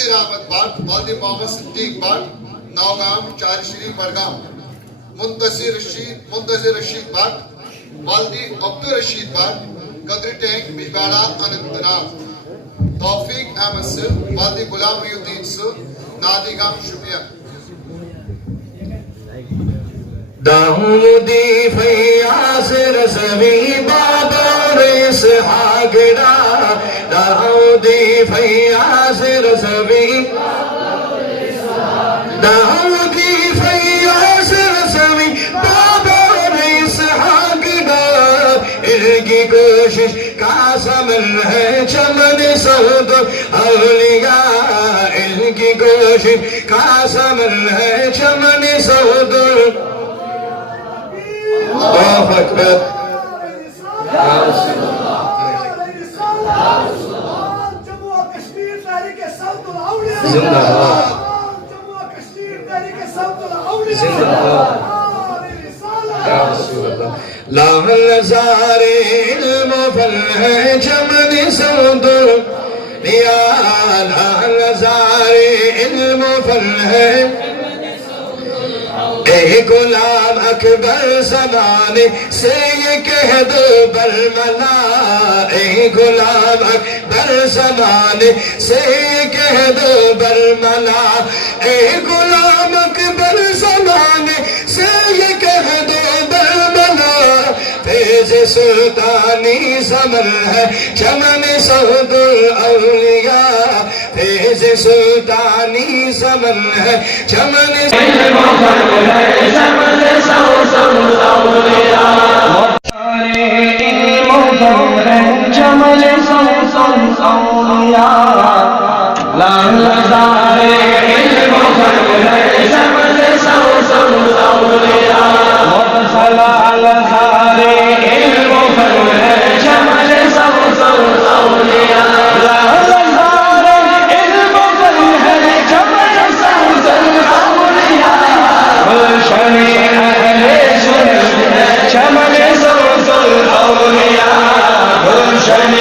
نصیر احمد بٹ والد محمد صدیق بٹ نوگام چارشری برگام منتظر رشید بٹ والد عبدالرشید بٹ قدر ٹینک بجباڑا اننت ناگ توفیق احمد سر والد غلام محی الدین سر نادی گام شپیان داؤدی فیاض رضوی بابا ریس حاگڑا داؤدی فیاض رضوی داؤدی فیاض رضوی بابا ریس حاگڑا ارگی کوشش کا ثمر ہے چمن سعود اولیاء ارگی کوشش کا ثمر ہے چمن سعود اللہ اکبر یا رسول اللہ جموں و کشمیر تحریک صوت الاولیاء زندہ باد جموں و کشمیر تحریک صوت الاولیاء زندہ باد یا رسول اللہ لاہ نظار علم و فن ہے چمن سعود یا لاہ نظار علم و فن ہے اے غلام اکبر زمانے سے یہ کہہ دو برملا اے غلام اکبر زمانے سے یہ کہہ دو برملا اے غلام اکبر زمانے سے یہ کہہ دو برملا فیض سلطانی زمر ہے چمن سعود الاولیاء فیض سلطانی زمر ہے چمن جمل سوس اولیاء لال زارے علم جمل سوس اولیاء متصل زارے علم جمل سوس اولیاء لال زارے علم جمل سوس اولیاء گلشن اہل سنت چمن سوس اولیاء گلشن